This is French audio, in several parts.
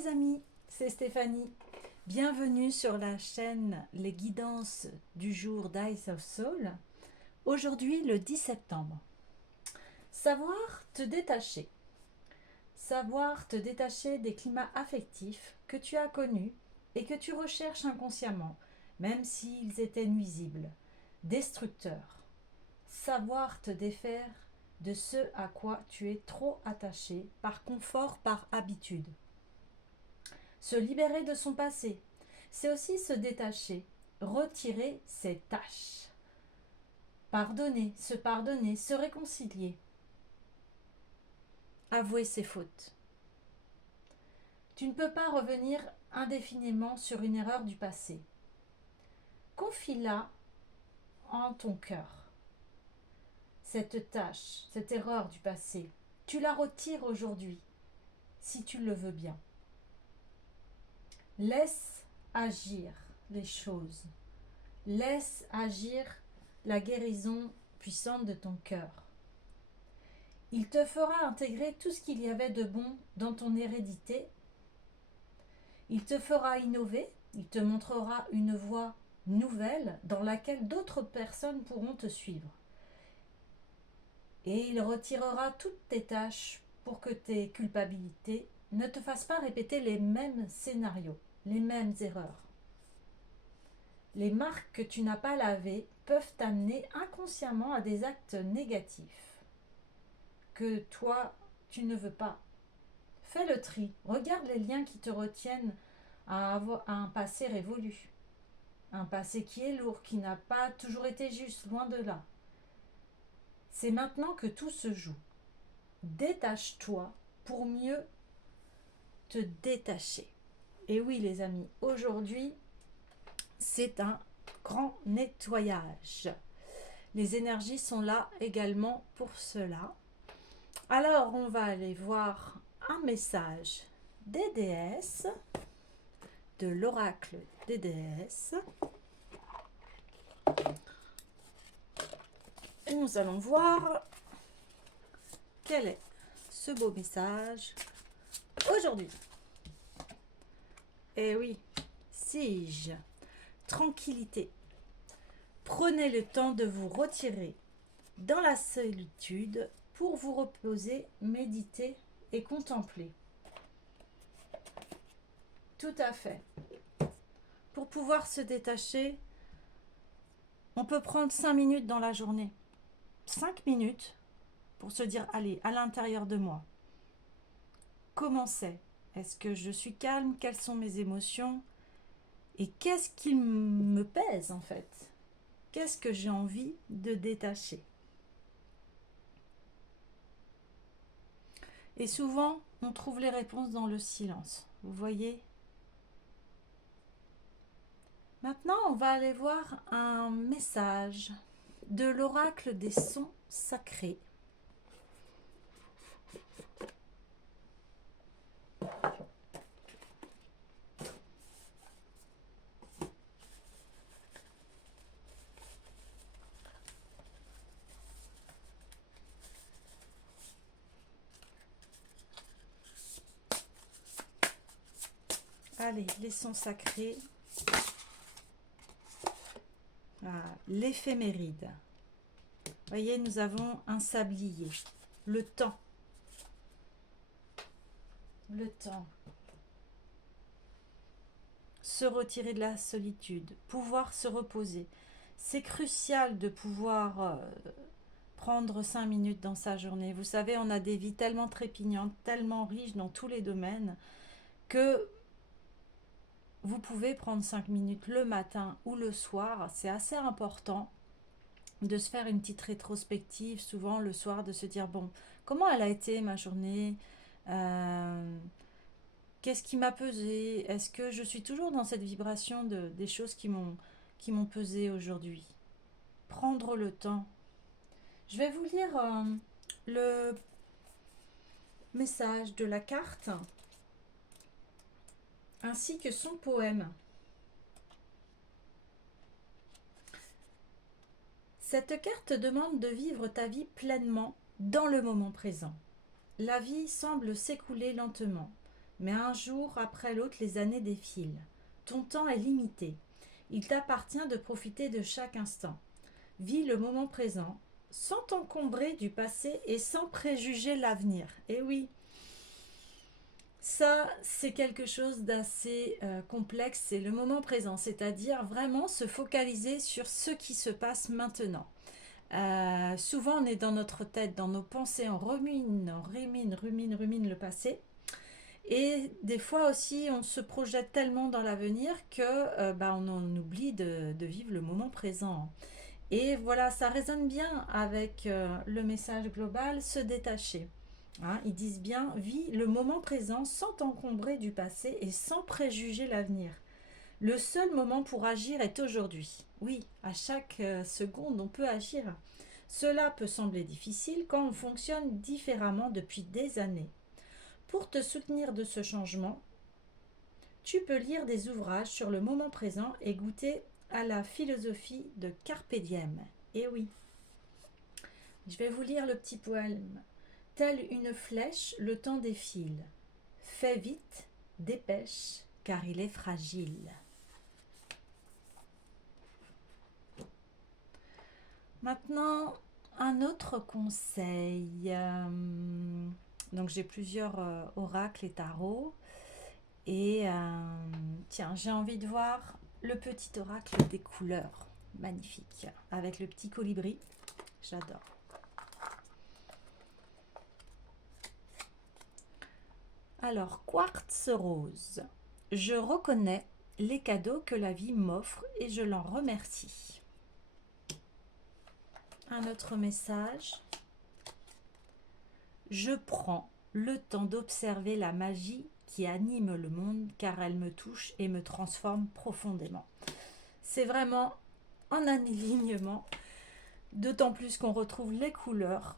les amis, c'est Stéphanie. Bienvenue sur la chaîne Les Guidances du jour d'Eyes of Soul. Aujourd'hui, le 10 septembre. Savoir te détacher. Savoir te détacher des climats affectifs que tu as connus et que tu recherches inconsciemment, même s'ils étaient nuisibles, destructeurs. Savoir te défaire de ce à quoi tu es trop attaché, par confort, par habitude. Se libérer de son passé, c'est aussi se détacher, retirer ses tâches. Pardonner, se réconcilier. Avouer ses fautes. Tu ne peux pas revenir indéfiniment sur une erreur du passé. Confie-la en ton cœur. Cette tâche, cette erreur du passé, tu la retires aujourd'hui, si tu le veux bien. Laisse agir les choses. Laisse agir la guérison puissante de ton cœur. Il te fera intégrer tout ce qu'il y avait de bon dans ton hérédité. Il te fera innover, il te montrera une voie nouvelle dans laquelle d'autres personnes pourront te suivre. Et il retirera toutes tes tâches pour que tes culpabilités ne te fassent pas répéter les mêmes scénarios, les mêmes erreurs. Les marques que tu n'as pas lavées peuvent t'amener inconsciemment à des actes négatifs que toi, tu ne veux pas. Fais le tri. Regarde les liens qui te retiennent à un passé révolu. Un passé qui est lourd, qui n'a pas toujours été juste, loin de là. C'est maintenant que tout se joue. Détache-toi pour mieux te détacher. Et oui, les amis, aujourd'hui, c'est un grand nettoyage. Les énergies sont là également pour cela. Alors, on va aller voir un message des déesses, de l'oracle des déesses. Et nous allons voir quel est ce beau message aujourd'hui. Eh oui, Sige, tranquillité. Prenez le temps de vous retirer dans la solitude pour vous reposer, méditer et contempler. Tout à fait. Pour pouvoir se détacher, on peut prendre 5 minutes dans la journée. 5 minutes pour se dire, allez, à l'intérieur de moi. Comment c'est? Est-ce que je suis calme? Quelles sont mes émotions? Et qu'est-ce qui me pèse en fait? Qu'est-ce que j'ai envie de détacher? Et souvent, on trouve les réponses dans le silence. Vous voyez? Maintenant, on va aller voir un message de l'oracle des sons sacrés. Allez, les sons sacrés. L'éphéméride. Vous voyez, nous avons un sablier. Le temps. Le temps. Se retirer de la solitude. Pouvoir se reposer. C'est crucial de pouvoir prendre 5 minutes dans sa journée. Vous savez, on a des vies tellement trépignantes, tellement riches dans tous les domaines, que vous pouvez prendre 5 minutes le matin ou le soir. C'est assez important de se faire une petite rétrospective, souvent le soir, de se dire, bon, comment elle a été ma journée? Qu'est-ce qui m'a pesé? Est-ce que je suis toujours dans cette vibration des choses qui m'ont pesé aujourd'hui? Prendre le temps. Je vais vous lire le message de la carte ainsi que son poème. Cette carte demande de vivre ta vie pleinement dans le moment présent. La vie semble s'écouler lentement, mais un jour après l'autre, les années défilent. Ton temps est limité. Il t'appartient de profiter de chaque instant. Vis le moment présent, sans t'encombrer du passé et sans préjuger l'avenir. Et oui, ça, c'est quelque chose d'assez complexe, c'est le moment présent, c'est-à-dire vraiment se focaliser sur ce qui se passe maintenant. Souvent, on est dans notre tête, dans nos pensées, on rumine le passé. Et des fois aussi, on se projette tellement dans l'avenir que on en oublie de vivre le moment présent. Et voilà, ça résonne bien avec le message global, se détacher. Hein, ils disent bien, vis le moment présent sans t'encombrer du passé et sans préjuger l'avenir. Le seul moment pour agir est aujourd'hui. Oui, à chaque seconde, on peut agir. Cela peut sembler difficile quand on fonctionne différemment depuis des années. Pour te soutenir de ce changement, tu peux lire des ouvrages sur le moment présent et goûter à la philosophie de Carpe Diem. Et oui, je vais vous lire le petit poème. Telle une flèche, le temps défile. Fais vite, dépêche, car il est fragile. Maintenant, un autre conseil. Donc j'ai plusieurs oracles et tarots. Et tiens, j'ai envie de voir le petit oracle des couleurs. Magnifique. Avec le petit colibri. J'adore. Alors, quartz rose. Je reconnais les cadeaux que la vie m'offre et je l'en remercie. Un autre message. Je prends le temps d'observer la magie qui anime le monde car elle me touche et me transforme profondément. C'est vraiment en alignement, d'autant plus qu'on retrouve les couleurs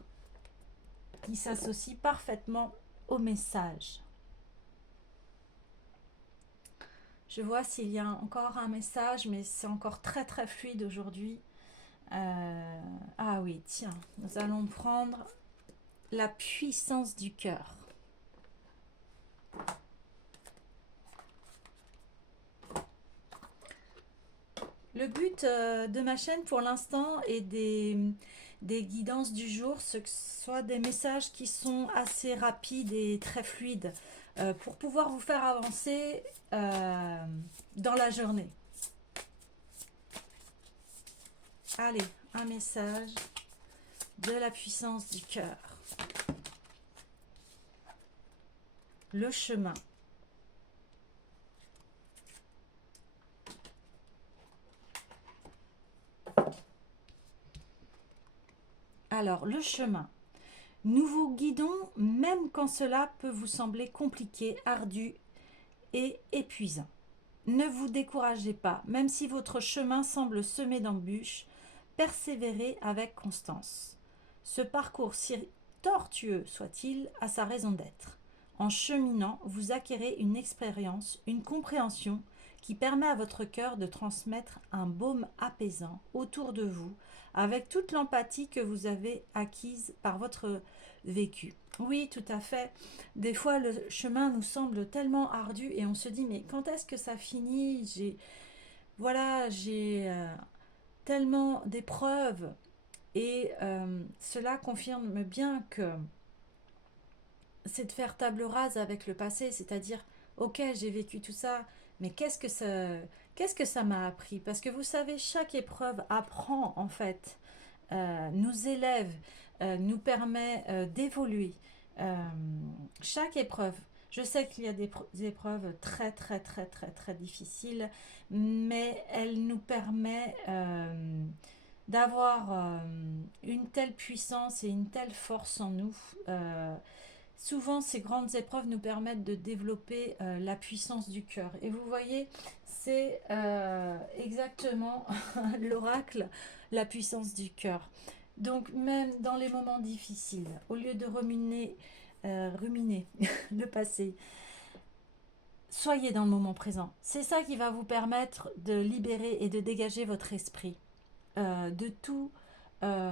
qui s'associent parfaitement au message. Je vois s'il y a encore un message, mais c'est encore très très fluide aujourd'hui. Ah oui, tiens, nous allons prendre la puissance du cœur. Le but de ma chaîne pour l'instant et des guidances du jour, ce que ce soit des messages qui sont assez rapides et très fluides pour pouvoir vous faire avancer dans la journée. Allez, un message de la puissance du cœur. Le chemin. Alors, le chemin. Nous vous guidons même quand cela peut vous sembler compliqué, ardu et épuisant. Ne vous découragez pas, même si votre chemin semble semé d'embûches, persévérez avec constance. Ce parcours, si tortueux soit-il, a sa raison d'être. En cheminant, vous acquérez une expérience, une compréhension qui permet à votre cœur de transmettre un baume apaisant autour de vous, avec toute l'empathie que vous avez acquise par votre vécu. Oui, tout à fait. Des fois, le chemin nous semble tellement ardu et on se dit, mais quand est-ce que ça finit? J'ai tellement d'épreuves et cela confirme bien que c'est de faire table rase avec le passé, c'est-à-dire, ok, j'ai vécu tout ça, mais qu'est-ce que ça m'a appris? Parce que vous savez, chaque épreuve apprend en fait, nous élève, nous permet d'évoluer. Euh, Chaque épreuve, je sais qu'il y a des épreuves très très très très très difficiles, mais elle nous permet d'avoir une telle puissance et une telle force en nous. Souvent, ces grandes épreuves nous permettent de développer la puissance du cœur. Et vous voyez, c'est exactement l'oracle, la puissance du cœur. Donc, même dans les moments difficiles, au lieu de ruminer le passé, soyez dans le moment présent. C'est ça qui va vous permettre de libérer et de dégager votre esprit euh, de tout. euh,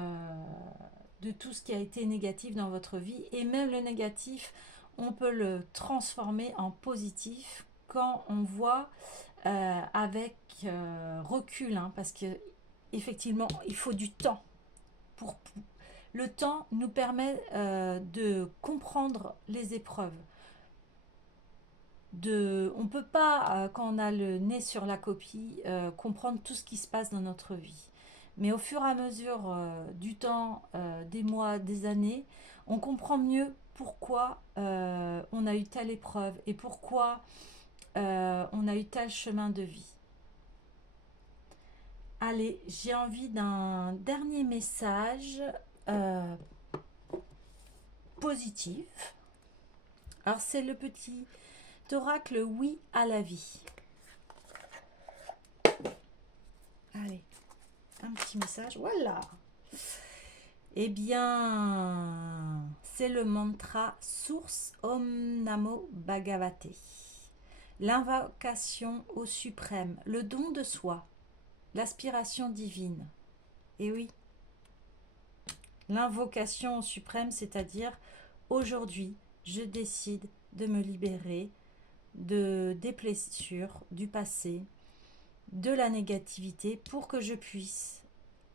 de tout ce qui a été négatif dans votre vie et même le négatif on peut le transformer en positif quand on voit avec recul, hein, parce que effectivement, il faut du temps. Le temps nous permet de comprendre les épreuves. On ne peut pas, quand on a le nez sur la copie, comprendre tout ce qui se passe dans notre vie. Mais au fur et à mesure du temps, des mois, des années, on comprend mieux pourquoi on a eu telle épreuve et pourquoi on a eu tel chemin de vie. Allez, j'ai envie d'un dernier message positif. Alors c'est le petit oracle oui à la vie. Allez, un petit message, voilà. Eh bien, c'est le mantra Source Om Namo Bhagavate. L'invocation au suprême, le don de soi, l'aspiration divine. Et oui, l'invocation au suprême, c'est-à-dire aujourd'hui, je décide de me libérer des blessures du passé, de la négativité pour que je puisse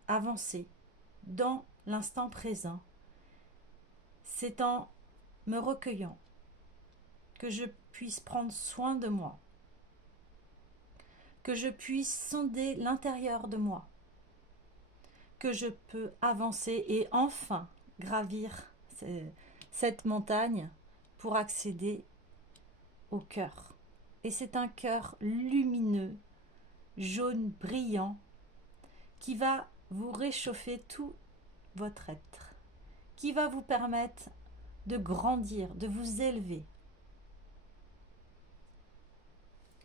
avancer dans l'instant présent. C'est en me recueillant que je puisse prendre soin de moi, que je puisse sonder l'intérieur de moi, que je peux avancer et enfin gravir cette montagne pour accéder au cœur. Et c'est un cœur lumineux, jaune, brillant, qui va vous réchauffer tout votre être, qui va vous permettre de grandir, de vous élever.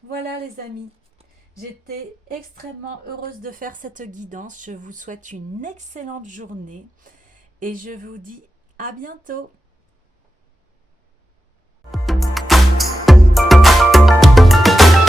Voilà les amis, j'étais extrêmement heureuse de faire cette guidance. Je vous souhaite une excellente journée et je vous dis à bientôt.